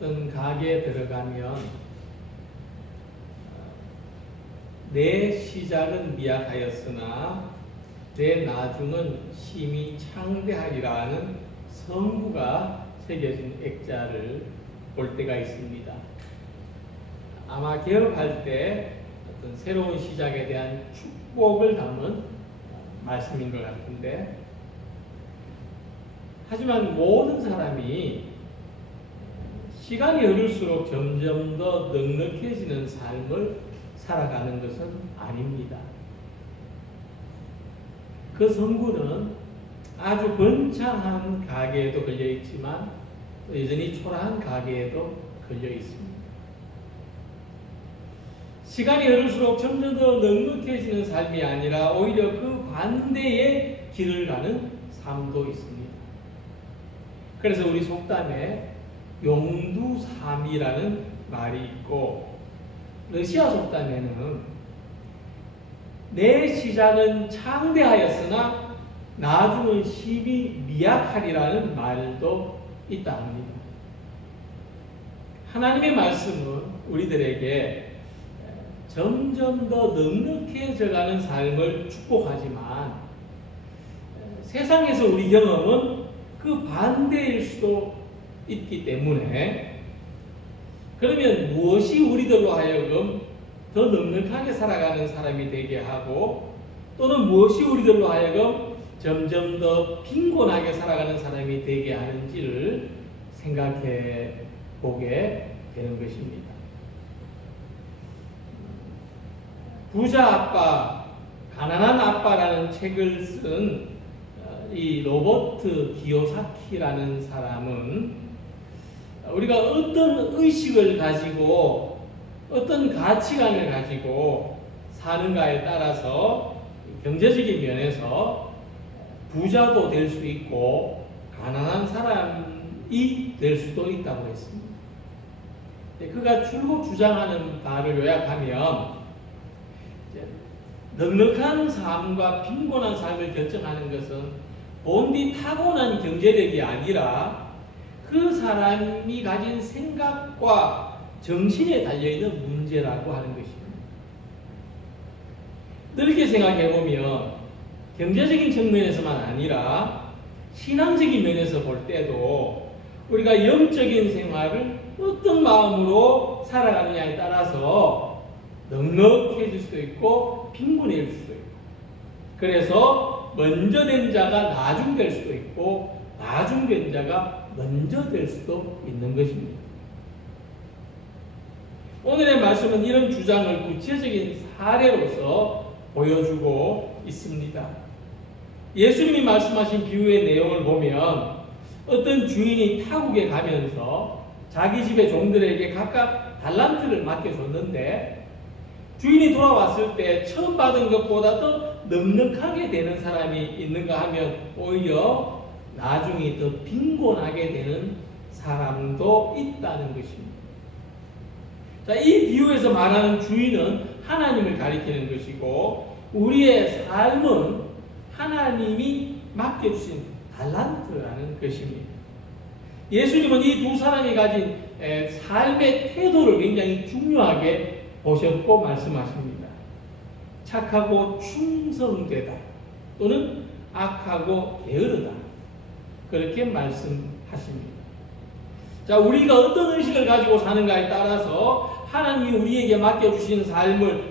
어떤 가게에 들어가면 내 시작은 미약하였으나 내 나중은 심히 창대하리라는 성구가 새겨진 액자를 볼 때가 있습니다. 아마 개업할 때 어떤 새로운 시작에 대한 축복을 담은 말씀인 것 같은데, 하지만 모든 사람이 시간이 흐를수록 점점 더 넉넉해지는 삶을 살아가는 것은 아닙니다. 그 성구는 아주 번창한 가게에도 걸려 있지만 여전히 초라한 가게에도 걸려 있습니다. 시간이 흐를수록 점점 더 넉넉해지는 삶이 아니라 오히려 그 반대의 길을 가는 삶도 있습니다. 그래서 우리 속담에 용두삼이라는 말이 있고, 러시아 속담에는 내 시작은 창대하였으나 나중은 심히 미약하리라는 말도 있다 합니다. 하나님의 말씀은 우리들에게 점점 더 넉넉해져가는 삶을 축복하지만 세상에서 우리 경험은 그 반대일 수도 있기 때문에, 그러면 무엇이 우리들로 하여금 더 넉넉하게 살아가는 사람이 되게 하고, 또는 무엇이 우리들로 하여금 점점 더 빈곤하게 살아가는 사람이 되게 하는지를 생각해 보게 되는 것입니다. 부자 아빠, 가난한 아빠라는 책을 쓴 이 로버트 기요사키라는 사람은 우리가 어떤 의식을 가지고 어떤 가치관을 가지고 사는가에 따라서 경제적인 면에서 부자도 될 수 있고 가난한 사람이 될 수도 있다고 했습니다. 그가 줄곧 주장하는 바를 요약하면, 넉넉한 삶과 빈곤한 삶을 결정하는 것은 본디 타고난 경제력이 아니라 그 사람이 가진 생각과 정신에 달려있는 문제라고 하는 것입니다. 넓게 생각해보면 경제적인 측면에서만 아니라 신앙적인 면에서 볼 때도 우리가 영적인 생활을 어떤 마음으로 살아가느냐에 따라서 넉넉해질 수도 있고 빈곤해질 수도 있고, 그래서 먼저 된 자가 나중될 수도 있고 나중된 자가 먼저 될 수도 있는 것입니다. 오늘의 말씀은 이런 주장을 구체적인 사례로서 보여주고 있습니다. 예수님이 말씀하신 비유의 내용을 보면 어떤 주인이 타국에 가면서 자기 집의 종들에게 각각 달란트를 맡겨줬는데, 주인이 돌아왔을 때 처음 받은 것보다 더 넉넉하게 되는 사람이 있는가 하면 오히려 나중에 더 빈곤하게 되는 사람도 있다는 것입니다. 자, 이 비유에서 말하는 주인은 하나님을 가리키는 것이고, 우리의 삶은 하나님이 맡겨주신 달란트라는 것입니다. 예수님은 이 두 사람이 가진 삶의 태도를 굉장히 중요하게 보셨고 말씀하십니다. 착하고 충성되다 또는 악하고 게으르다, 그렇게 말씀하십니다. 자, 우리가 어떤 의식을 가지고 사는가에 따라서 하나님이 우리에게 맡겨주신 삶을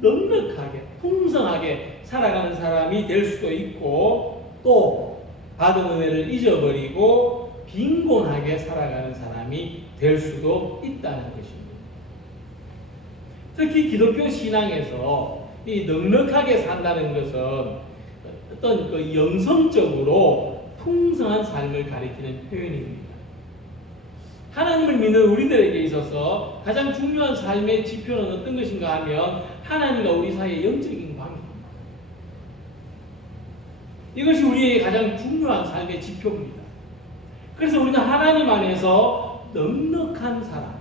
넉넉하게 풍성하게 살아가는 사람이 될 수도 있고, 또 받은 은혜를 잊어버리고 빈곤하게 살아가는 사람이 될 수도 있다는 것입니다. 특히 기독교 신앙에서 이 넉넉하게 산다는 것은 어떤 그 영성적으로 풍성한 삶을 가리키는 표현입니다. 하나님을 믿는 우리들에게 있어서 가장 중요한 삶의 지표는 어떤 것인가 하면 하나님과 우리 사이의 영적인 관계입니다. 이것이 우리의 가장 중요한 삶의 지표입니다. 그래서 우리는 하나님 안에서 넉넉한 사람,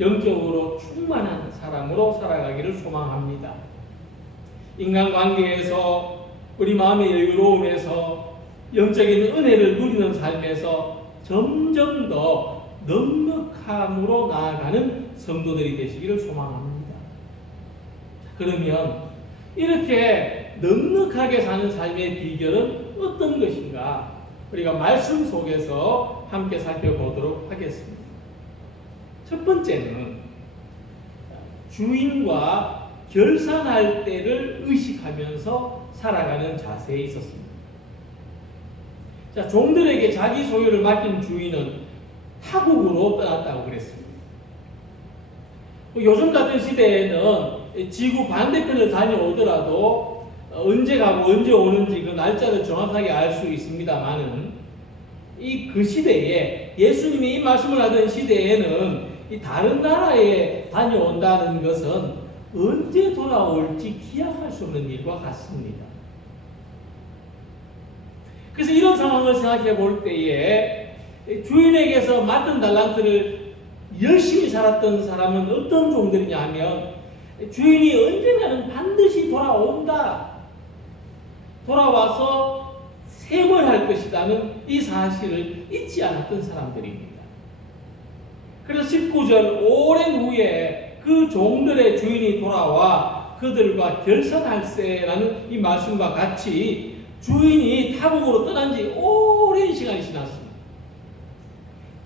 영적으로 충만한 사람으로 살아가기를 소망합니다. 인간관계에서, 우리 마음의 여유로움에서, 영적인 은혜를 누리는 삶에서 점점 더 넉넉함으로 나아가는 성도들이 되시기를 소망합니다. 그러면 이렇게 넉넉하게 사는 삶의 비결은 어떤 것인가? 우리가 말씀 속에서 함께 살펴보도록 하겠습니다. 첫 번째는 주인과 결산할 때를 의식하면서 살아가는 자세에 있었습니다. 자, 종들에게 자기 소유를 맡긴 주인은 타국으로 떠났다고 그랬습니다. 요즘 같은 시대에는 지구 반대편을 다녀오더라도 언제 가고 언제 오는지 그 날짜를 정확하게 알 수 있습니다만은 그 시대에 예수님이 이 말씀을 하던 시대에는 이 다른 나라에 다녀온다는 것은 언제 돌아올지 기약할 수 없는 일과 같습니다. 그래서 이런 상황을 생각해 볼 때에 주인에게서 맡은 달란트를 열심히 살았던 사람은 어떤 종들이냐 하면 주인이 언젠가는 반드시 돌아온다. 돌아와서 셈을 할 것이라는 이 사실을 잊지 않았던 사람들입니다. 그래서 19절 오랜 후에 그 종들의 주인이 돌아와 그들과 결산할세라는 이 말씀과 같이 주인이 타국으로 떠난 지 오랜 시간이 지났습니다.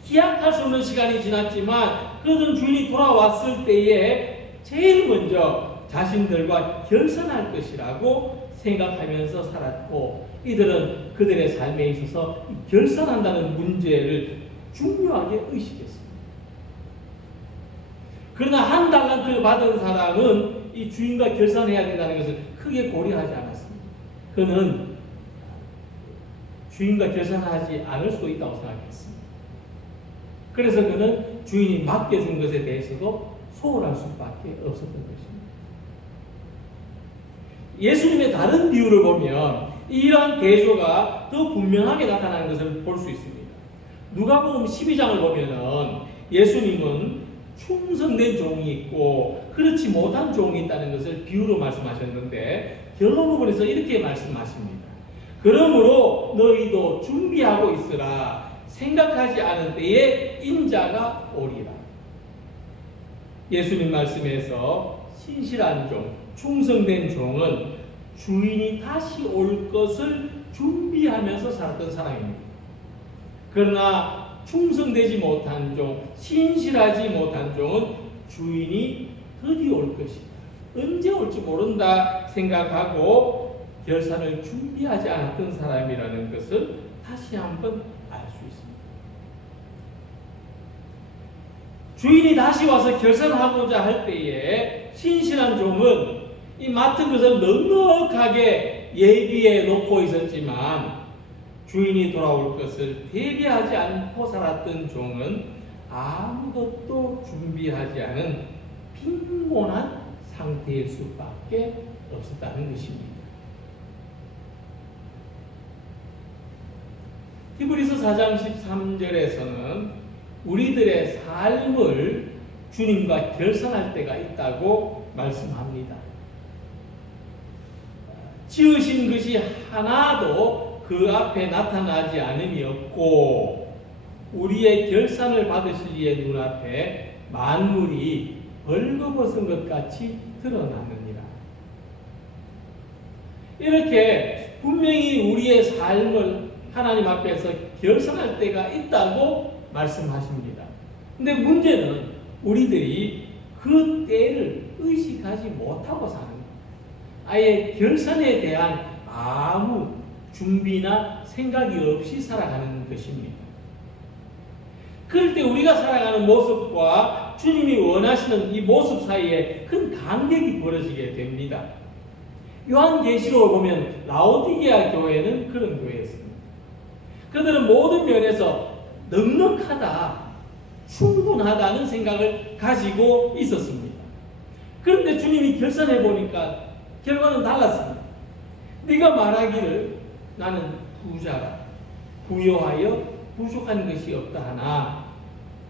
기약할 수 없는 시간이 지났지만 그들은 주인이 돌아왔을 때에 제일 먼저 자신들과 결산할 것이라고 생각하면서 살았고 이들은 그들의 삶에 있어서 결산한다는 문제를 중요하게 의식했습니다. 그러나 한 달란트를 받은 사람은 이 주인과 결산해야 된다는 것을 크게 고려하지 않았습니다. 그는 주인과 결산하지 않을 수도 있다고 생각했습니다. 그래서 그는 주인이 맡겨준 것에 대해서도 소홀할 수밖에 없었던 것입니다. 예수님의 다른 비유를 보면 이러한 대조가 더 분명하게 나타나는 것을 볼 수 있습니다. 누가복음 12장을 보면은 예수님은 충성된 종이 있고 그렇지 못한 종이 있다는 것을 비유로 말씀하셨는데 결론 부분에서 이렇게 말씀하십니다. 그러므로 너희도 준비하고 있으라. 생각하지 않은 때에 인자가 오리라. 예수님 말씀에서 신실한 종, 충성된 종은 주인이 다시 올 것을 준비하면서 살았던 사람입니다. 그러나 충성되지 못한 종, 신실하지 못한 종은 주인이 드디어 올 것이다. 언제 올지 모른다 생각하고 결산을 준비하지 않았던 사람이라는 것을 다시 한번 알 수 있습니다. 주인이 다시 와서 결산하고자 할 때에 신실한 종은 이 맡은 것을 넉넉하게 예비해 놓고 있었지만 주인이 돌아올 것을 대비하지 않고 살았던 종은 아무것도 준비하지 않은 빈곤한 상태일 수밖에 없었다는 것입니다. 히브리서 4장 13절에서는 우리들의 삶을 주님과 결산할 때가 있다고 말씀합니다. 지으신 것이 하나도 그 앞에 나타나지 않음이 없고 우리의 결산을 받으실 이의 눈앞에 만물이 벌거벗은 것 같이 드러나느니라. 이렇게 분명히 우리의 삶을 하나님 앞에서 결산할 때가 있다고 말씀하십니다. 근데 문제는 우리들이 그 때를 의식하지 못하고 사는 거예요. 아예 결산에 대한 아무 준비나 생각이 없이 살아가는 것입니다. 그럴 때 우리가 살아가는 모습과 주님이 원하시는 이 모습 사이에 큰 간격이 벌어지게 됩니다. 요한계시록을 보면 라오디게아 교회는 그런 교회였습니다. 그들은 모든 면에서 넉넉하다, 충분하다는 생각을 가지고 있었습니다. 그런데 주님이 결산해 보니까 결과는 달랐습니다. 네가 말하기를 나는 부자라, 부요하여 부족한 것이 없다 하나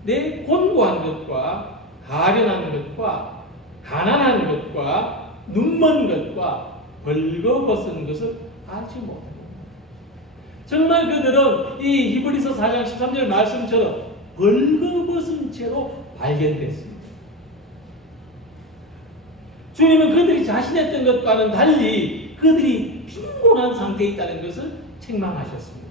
내 곤고한 것과 가련한 것과 가난한 것과 눈먼 것과 벌거벗은 것을 알지 못하고 정말 그들은 이 히브리서 4장 13절 말씀처럼 벌거벗은 채로 발견됐습니다. 주님은 그들이 자신했던 것과는 달리 그들이 빈곤한 상태에 있다는 것을 책망하셨습니다.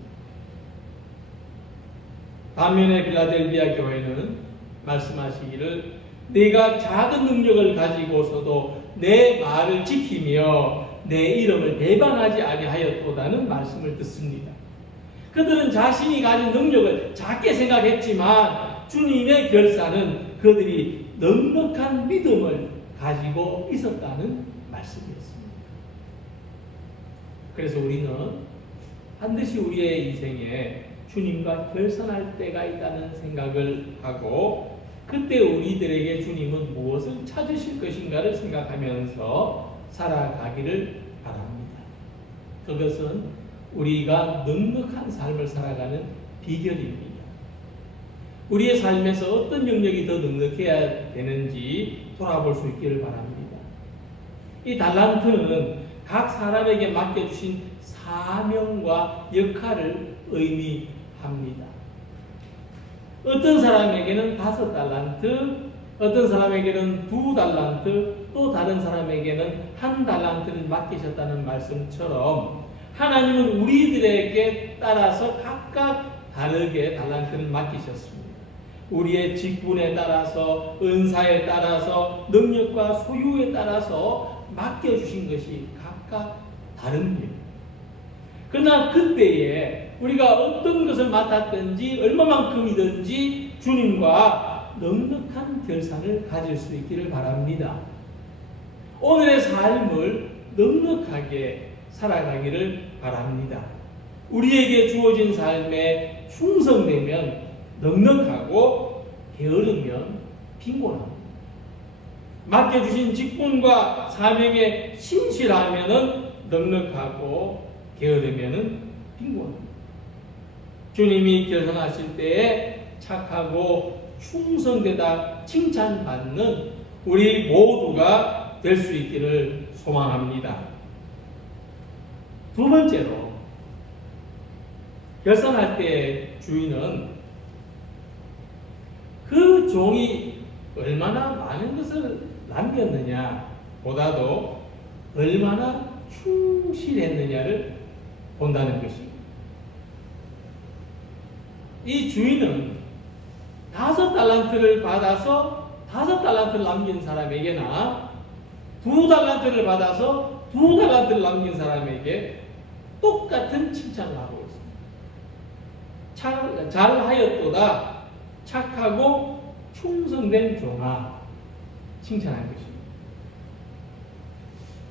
반면에 빌라델비아 교회는 말씀하시기를 내가 작은 능력을 가지고서도 내 말을 지키며 내 이름을 배반하지 아니하였도다는 말씀을 듣습니다. 그들은 자신이 가진 능력을 작게 생각했지만 주님의 결사는 그들이 넉넉한 믿음을 가지고 있었다는 말씀이었습니다. 그래서 우리는 반드시 우리의 인생에 주님과 결산할 때가 있다는 생각을 하고 그때 우리들에게 주님은 무엇을 찾으실 것인가를 생각하면서 살아가기를 바랍니다. 그것은 우리가 넉넉한 삶을 살아가는 비결입니다. 우리의 삶에서 어떤 영역이 더 넉넉해야 되는지 돌아볼 수 있기를 바랍니다. 이 달란트는 각 사람에게 맡겨주신 사명과 역할을 의미합니다. 어떤 사람에게는 5달란트, 어떤 사람에게는 2달란트, 또 다른 사람에게는 1달란트를 맡기셨다는 말씀처럼 하나님은 우리들에게 따라서 각각 다르게 달란트를 맡기셨습니다. 우리의 직분에 따라서, 은사에 따라서, 능력과 소유에 따라서 맡겨주신 것이 각각 다릅니다. 그러나 그때에 우리가 어떤 것을 맡았든지 얼마만큼이든지 주님과 넉넉한 결산을 가질 수 있기를 바랍니다. 오늘의 삶을 넉넉하게 살아가기를 바랍니다. 우리에게 주어진 삶에 충성되면 넉넉하고 게으르면 빈곤합니다. 맡겨주신 직분과 사명에 신실하면 넉넉하고 게으르면 빈곤합니다. 주님이 결산하실 때에 착하고 충성되다 칭찬받는 우리 모두가 될 수 있기를 소망합니다. 두 번째로, 결산할 때 주인은 그 종이 얼마나 많은 것을 남겼느냐 보다도 얼마나 충실했느냐를 본다는 것입니다. 이 주인은 5달란트를 받아서 5달란트를 남긴 사람에게나 2달란트를 받아서 2달란트를 남긴 사람에게 똑같은 칭찬을 하고 있습니다. 잘하였도다, 착하고 충성된 종아, 칭찬한 것입니다.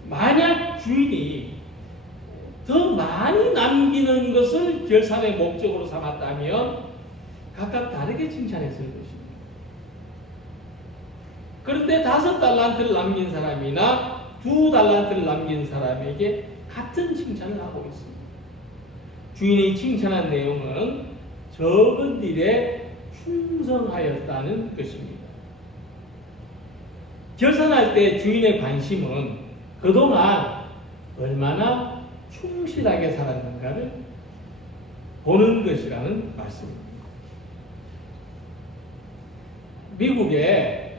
만약 주인이 더 많이 남기는 것을 결산의 목적으로 삼았다면 각각 다르게 칭찬했을 것입니다. 그런데 5달란트를 남긴 사람이나 2달란트를 남긴 사람에게 같은 칭찬을 하고 있습니다. 주인이 칭찬한 내용은 적은 일에 충성하였다는 것입니다. 결산할 때 주인의 관심은 그동안 얼마나 충실하게 살았는가를 보는 것이라는 말씀입니다. 미국에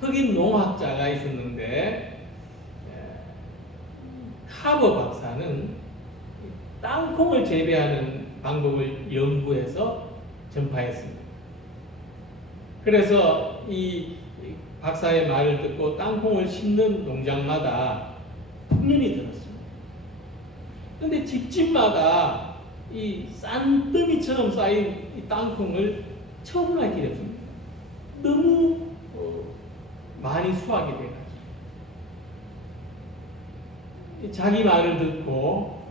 흑인 농학자가 있었는데 카버 박사는 땅콩을 재배하는 방법을 연구해서 전파했습니다. 그래서 이 박사의 말을 듣고 땅콩을 심는 농장마다 풍년이 들었습니다. 그런데 집집마다 이 싼더미처럼 쌓인 이 땅콩을 처분할 길이 없습니다. 너무 많이 수확이 돼가지고 자기 말을 듣고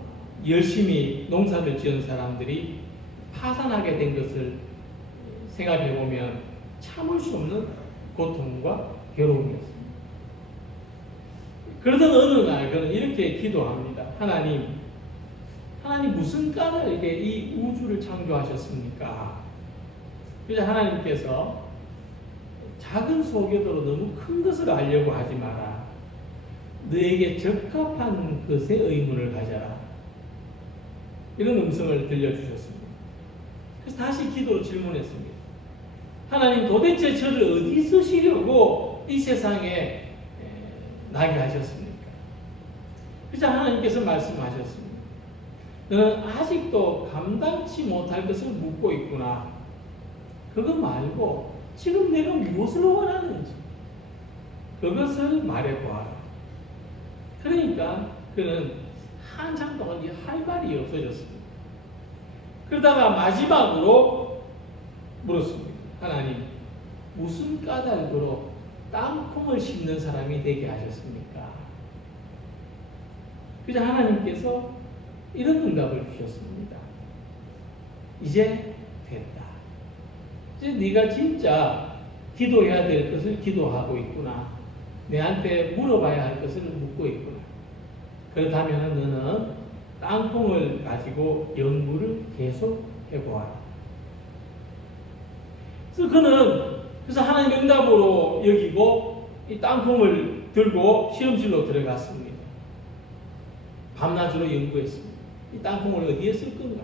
열심히 농사를 지은 사람들이 파산하게 된 것을 생각해 보면 참을 수 없는 고통과 괴로움이었습니다. 그러던 어느 날 그는 이렇게 기도합니다. 하나님 무슨 까닭에 이 우주를 창조하셨습니까? 그래서 하나님께서 작은 소교도로 너무 큰 것을 알려고 하지 마라. 너에게 적합한 것에 의문을 가져라. 이런 음성을 들려주셨습니다. 그래서 다시 기도로 질문했습니다. 하나님, 도대체 저를 어디 쓰시려고 이 세상에 나게 하셨습니까? 그래서 하나님께서 말씀하셨습니다. 너는 아직도 감당치 못할 것을 묻고 있구나. 그거 말고 지금 내가 무엇을 원하는지 그것을 말해보아라. 그러니까 그는 한참 동안 할 말이 없어졌습니다. 그러다가 마지막으로 물었습니다. 하나님, 무슨 까닭으로 땅콩을 심는 사람이 되게 하셨습니까? 그래서 하나님께서 이런 응답을 주셨습니다. 이제 됐다. 이제 네가 진짜 기도해야 될 것을 기도하고 있구나. 내한테 물어봐야 할 것을 묻고 있구나. 그렇다면 너는 땅콩을 가지고 연구를 계속 해보아라. 그래서 하나님 응답으로 여기고 이 땅콩을 들고 실험실로 들어갔습니다. 밤낮으로 연구했습니다. 이 땅콩을 어디에 쓸 건가?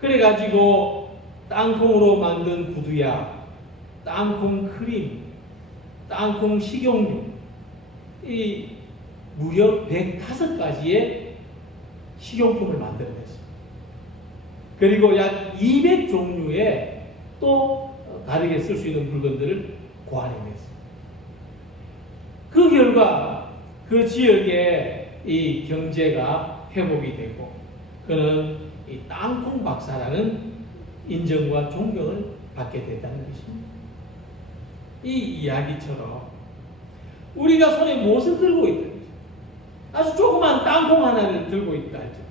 그래가지고 땅콩으로 만든 구두약, 땅콩 크림, 땅콩 식용유, 이 무려 105가지의 식용품을 만들어냈습니다. 그리고 약 200종류의 또 다르게 쓸 수 있는 물건들을 고안해냈습니다. 그 결과 그 지역의 이 경제가 회복이 되고 그는 이 땅콩 박사라는 인정과 존경을 받게 됐다는 것입니다. 이 이야기처럼 우리가 손에 무엇을 들고 있다. 아주 조그만 땅콩 하나를 들고 있다 할지라도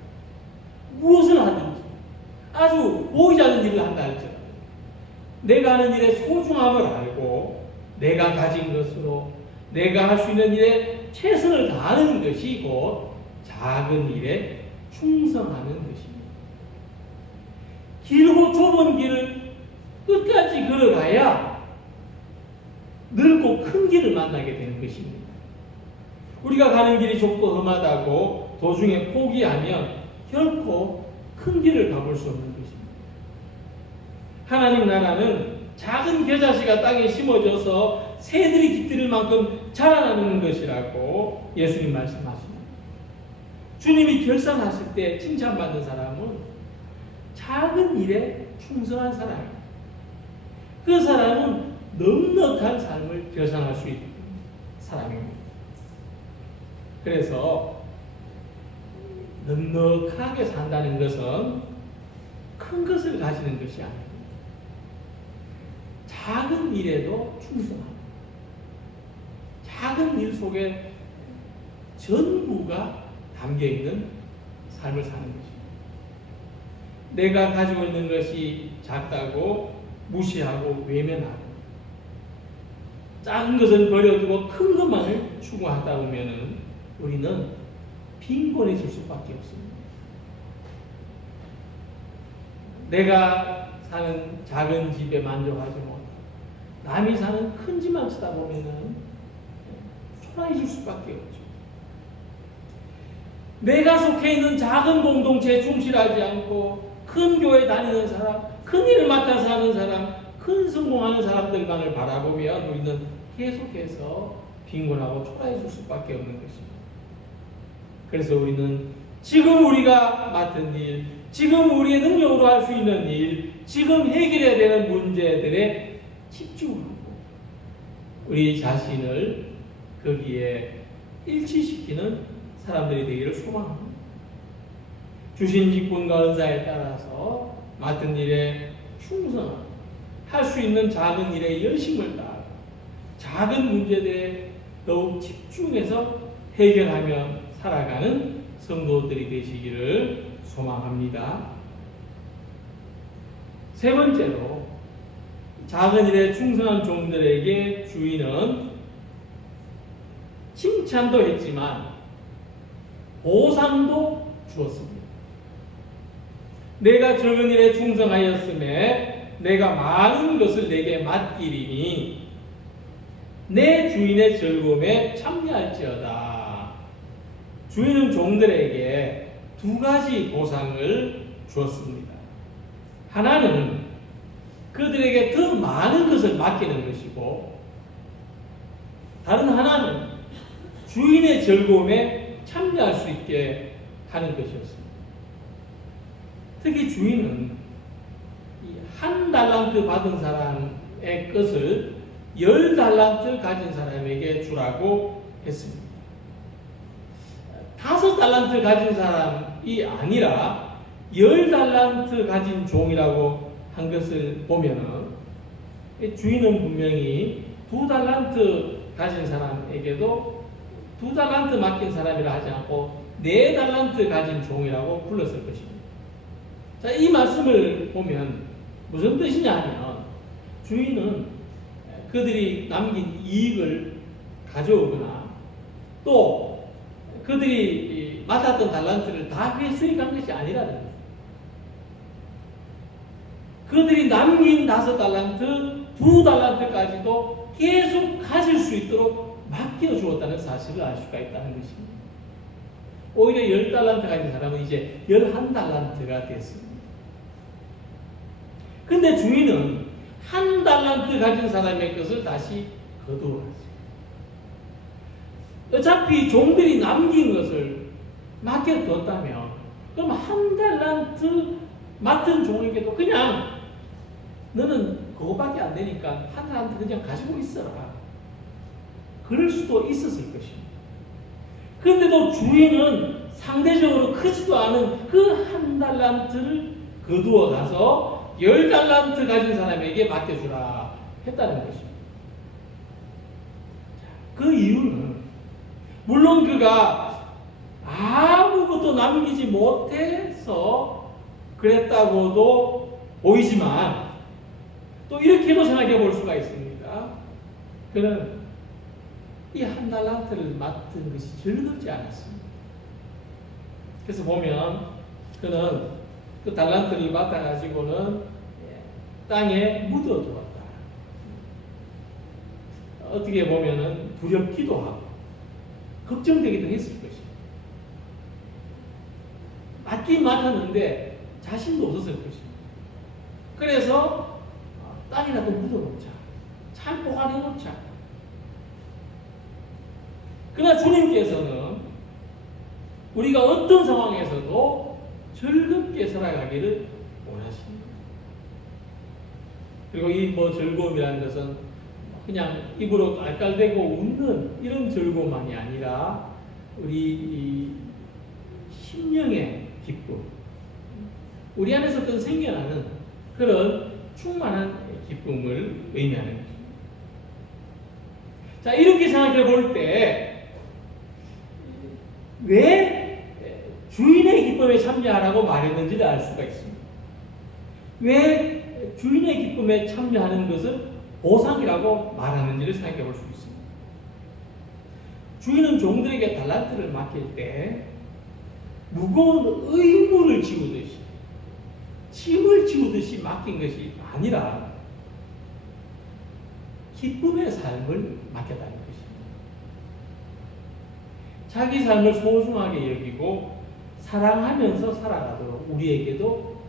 무엇을 하든지 아주 보이지 않는 일을 한다 할지라도 내가 하는 일의 소중함을 알고 내가 가진 것으로 내가 할 수 있는 일에 최선을 다하는 것이 곧 작은 일에 충성하는 것입니다. 길고 좁은 길을 끝까지 걸어가야 넓고 큰 길을 만나게 되는 것입니다. 우리가 가는 길이 좁고 험하다고 도중에 포기하면 결코 큰 길을 가볼 수 없는 것입니다. 하나님 나라는 작은 겨자씨가 땅에 심어져서 새들이 깃들일 만큼 자라나는 것이라고 예수님 말씀하십니다. 주님이 결산하실 때 칭찬받는 사람은 작은 일에 충성한 사람입니다. 그 사람은 넉넉한 삶을 결산할 수 있는 사람입니다. 그래서 넉넉하게 산다는 것은 큰 것을 가지는 것이 아닙니다. 작은 일에도 충성합니다. 작은 일 속에 전부가 담겨있는 삶을 사는 것입니다. 내가 가지고 있는 것이 작다고 무시하고 외면하고 작은 것은 버려두고 큰 것만을 추구하다 보면 우리는 빈곤해질 수밖에 없습니다. 내가 사는 작은 집에 만족하지 못하고 남이 사는 큰 집만 쓰다 보면 초라해질 수밖에 없죠. 내가 속해 있는 작은 공동체에 충실하지 않고 큰 교회 다니는 사람, 큰 일을 맡아서 하는 사람, 큰 성공하는 사람들만을 바라보면 우리는 계속해서 빈곤하고 초라해질 수밖에 없는 것입니다. 그래서 우리는 지금 우리가 맡은 일, 지금 우리의 능력으로 할 수 있는 일, 지금 해결해야 되는 문제들에 집중하고 우리 자신을 거기에 일치시키는 사람들이 되기를 소망합니다. 주신 직분과 은사에 따라서 맡은 일에 충성하고 할 수 있는 작은 일에 열심을 다하고 작은 문제들에 더욱 집중해서 해결하며 살아가는 성도들이 되시기를 소망합니다. 세 번째로 작은 일에 충성한 종들에게 주인은 칭찬도 했지만 보상도 주었습니다. 내가 적은 일에 충성하였음에 내가 많은 것을 내게 맡기리니 내 주인의 즐거움에 참여할지어다. 주인은 종들에게 두 가지 보상을 주었습니다. 하나는 그들에게 더 많은 것을 맡기는 것이고, 다른 하나는 주인의 즐거움에 참여할 수 있게 하는 것이었습니다. 특히 주인은 한 달란트 받은 사람의 것을 10달란트 가진 사람에게 주라고 했습니다. 5달란트 가진 사람이 아니라 10달란트 가진 종이라고 한 것을 보면은 주인은 분명히 2달란트 가진 사람에게도 2달란트 맡긴 사람이라 하지 않고 4달란트 가진 종이라고 불렀을 것입니다. 자, 이 말씀을 보면 무슨 뜻이냐면, 주인은 그들이 남긴 이익을 가져오거나 또 그들이 맡았던 달란트를 다 회수해간 것이 아니라는 거예요. 그들이 남긴 5달란트, 2달란트까지도 계속 가질 수 있도록 맡겨주었다는 사실을 알 수가 있다는 것입니다. 오히려 10달란트 가진 사람은 이제 11달란트가 됐습니다. 근데 주인은 1달란트 가진 사람의 것을 다시 거두어갔습니다. 어차피 종들이 남긴 것을 맡겨두었다면 그럼 1달란트 맡은 종에게도 그냥 너는 그거밖에 안 되니까 1달란트 그냥 가지고 있어라, 그럴 수도 있었을 것입니다. 그런데도 주인은 상대적으로 크지도 않은 그 1달란트를 거두어 가서 10달란트 가진 사람에게 맡겨주라 했다는 것입니다. 그 이유는 물론 그가 아무것도 남기지 못해서 그랬다고도 보이지만 또 이렇게도 생각해 볼 수가 있습니다. 그는 이 1달란트를 맡은 것이 즐겁지 않았습니다. 그래서 보면 그는 그 달란트를 맡아가지고는 땅에 묻어두었다. 어떻게 보면은 두렵기도 하고 걱정되기도 했을 것입니다. 맡긴 맡았는데 자신도 없었을 것입니다. 그래서 땅이라도 묻어놓자, 잘 보관해놓자. 그러나 주님께서는 우리가 어떤 상황에서도 즐겁게 살아가기를 원하십니다. 그리고 이 즐거움이라는 것은 그냥 입으로 깔깔대고 웃는 이런 즐거움만이 아니라 우리 이 심령의 기쁨, 우리 안에서 어떤 생겨나는 그런 충만한 기쁨을 의미하는 것입니다. 자, 이렇게 생각해 볼 때 왜 주인의 기쁨에 참여하라고 말했는지를 알 수가 있습니다. 왜 주인의 기쁨에 참여하는 것을 보상이라고 말하는지를 생각해 볼 수 있습니다. 주인은 종들에게 달란트를 맡길 때 무거운 의무를 지우듯이, 짐을 지우듯이 맡긴 것이 아니라 기쁨의 삶을 맡겼다는 것입니다. 자기 삶을 소중하게 여기고 사랑하면서 살아가도록 우리에게도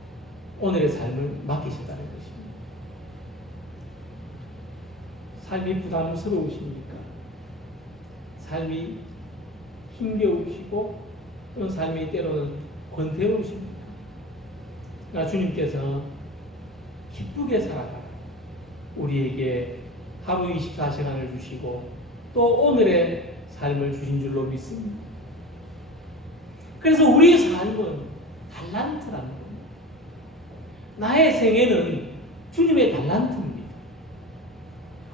오늘의 삶을 맡기셨다는 것입니다. 삶이 부담스러우십니까? 삶이 힘겨우시고 또는 삶이 때로는 권태로우십니까? 그러나 주님께서 기쁘게 살아가라, 우리에게 하루 24시간을 주시고 또 오늘의 삶을 주신 줄로 믿습니다. 그래서 우리의 삶은 달란트라는 겁니다. 나의 생애는 주님의 달란트입니다.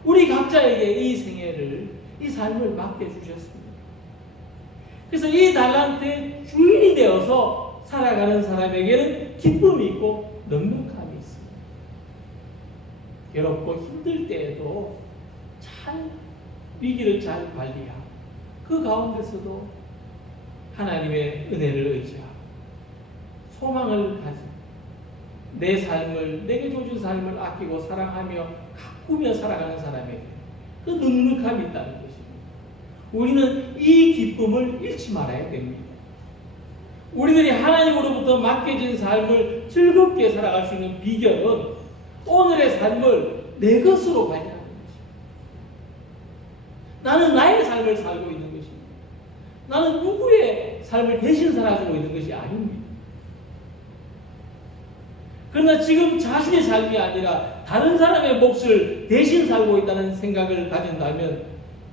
우리 각자에게 이 생애를, 이 삶을 맡겨주셨습니다. 그래서 이 달란트의 주인이 되어서 살아가는 사람에게는 기쁨이 있고 넉넉함이 있습니다. 괴롭고 힘들 때에도 위기를 잘 관리하고 그 가운데서도 하나님의 은혜를 의지하고 소망을 가지고 내 삶을, 내게 주어진 삶을 아끼고 사랑하며 가꾸며 살아가는 사람에게 그 넉넉함이 있다는 것입니다. 우리는 이 기쁨을 잃지 말아야 됩니다. 우리들이 하나님으로부터 맡겨진 삶을 즐겁게 살아갈 수 있는 비결은 오늘의 삶을 내 것으로 발견하는 것입니다. 나는 나의 삶을 살고 있는 것입니다. 나는 누구의 삶을 대신 살아주고 있는 것이 아닙니다. 그러나 지금 자신의 삶이 아니라 다른 사람의 몫을 대신 살고 있다는 생각을 가진다면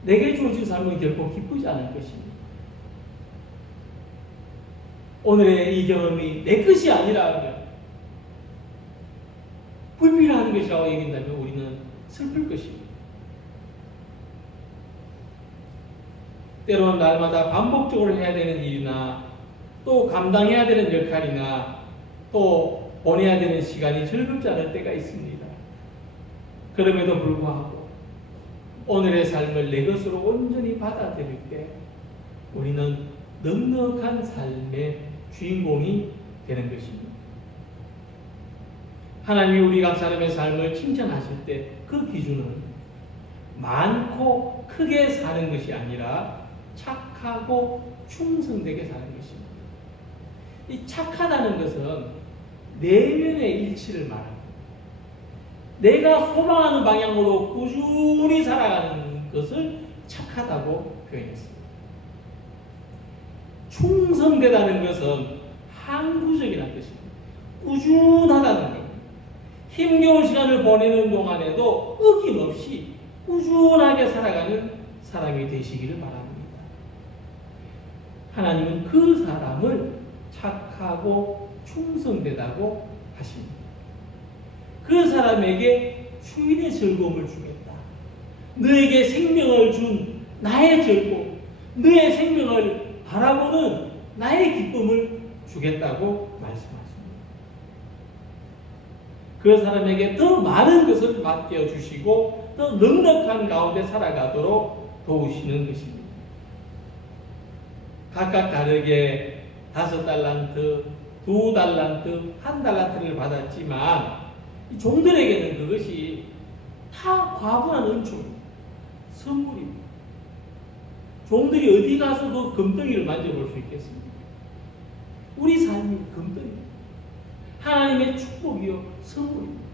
내게 주어진 삶은 결코 기쁘지 않을 것입니다. 오늘의 이 경험이 내 것이 아니라 하면 불필요한 것이라고 얘기한다면 우리는 슬플 것입니다. 때로는 날마다 반복적으로 해야 되는 일이나 또 감당해야 되는 역할이나 또 보내야 되는 시간이 즐겁지 않을 때가 있습니다. 그럼에도 불구하고 오늘의 삶을 내 것으로 온전히 받아들일 때 우리는 넉넉한 삶의 주인공이 되는 것입니다. 하나님이 우리 각 사람의 삶을 칭찬하실 때 그 기준은 많고 크게 사는 것이 아니라 착하고 충성되게 사는 것입니다. 이 착하다는 것은 내면의 일치를 말합니다. 내가 소망하는 방향으로 꾸준히 살아가는 것을 착하다고 표현했습니다. 충성되다는 것은 항구적이라는 것입니다. 꾸준하다는 겁니다. 힘겨운 시간을 보내는 동안에도 어김없이 꾸준하게 살아가는 사람이 되시기를 바랍니다. 하나님은 그 사람을 착하고 충성되다고 하십니다. 그 사람에게 주인의 즐거움을 주겠다. 너에게 생명을 준 나의 즐거움, 너의 생명을 바라보는 나의 기쁨을 주겠다고 말씀하십니다. 그 사람에게 더 많은 것을 맡겨주시고 더 넉넉한 가운데 살아가도록 도우시는 것입니다. 각각 다르게 5달란트, 2달란트, 1달란트를 받았지만 종들에게는 그것이 다 과분한 은총입니다. 선물입니다. 종들이 어디 가서 그 금덩이를 만져볼 수 있겠습니까? 우리 삶이 금덩이입니다. 하나님의 축복이요 선물입니다.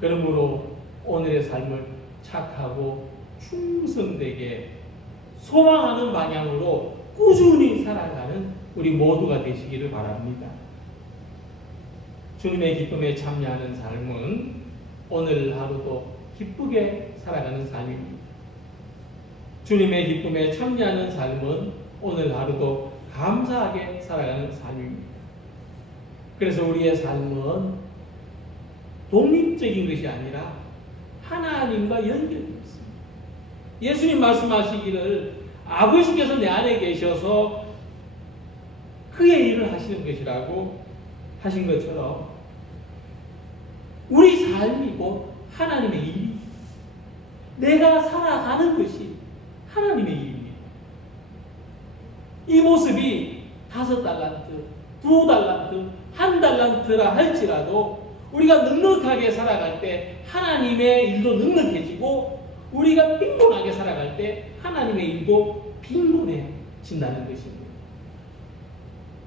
그러므로 오늘의 삶을 착하고 충성되게 소망하는 방향으로 꾸준히 살아가는 우리 모두가 되시기를 바랍니다. 주님의 기쁨에 참여하는 삶은 오늘 하루도 기쁘게 살아가는 삶입니다. 주님의 기쁨에 참여하는 삶은 오늘 하루도 감사하게 살아가는 삶입니다. 그래서 우리의 삶은 독립적인 것이 아니라 하나님과 연결되어 있습니다. 예수님 말씀하시기를 아버지께서 내 안에 계셔서 그의 일을 하시는 것이라고 하신 것처럼 우리 삶이 곧 하나님의 일입니다. 내가 살아가는 것이 하나님의 일입니다. 이 모습이 5달란트, 2달란트, 1달란트라 할지라도 우리가 넉넉하게 살아갈 때 하나님의 일도 넉넉해지고 우리가 빈곤하게 살아갈 때 하나님의 일도 빈곤해진다는 것입니다.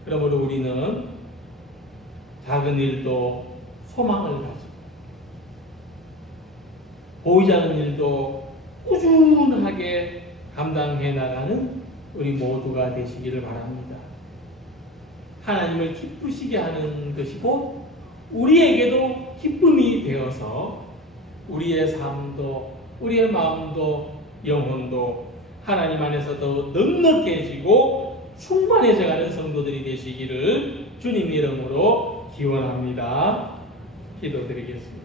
그러므로 우리는 작은 일도 소망을 가지고 보이지 않는 일도 꾸준하게 감당해 나가는 우리 모두가 되시기를 바랍니다. 하나님을 기쁘시게 하는 것이 곧 우리에게도 기쁨이 되어서 우리의 삶도 우리의 마음도 영혼도 하나님 안에서 더 넉넉해지고 충만해져가는 성도들이 되시기를 주님 이름으로 기원합니다. 기도드리겠습니다.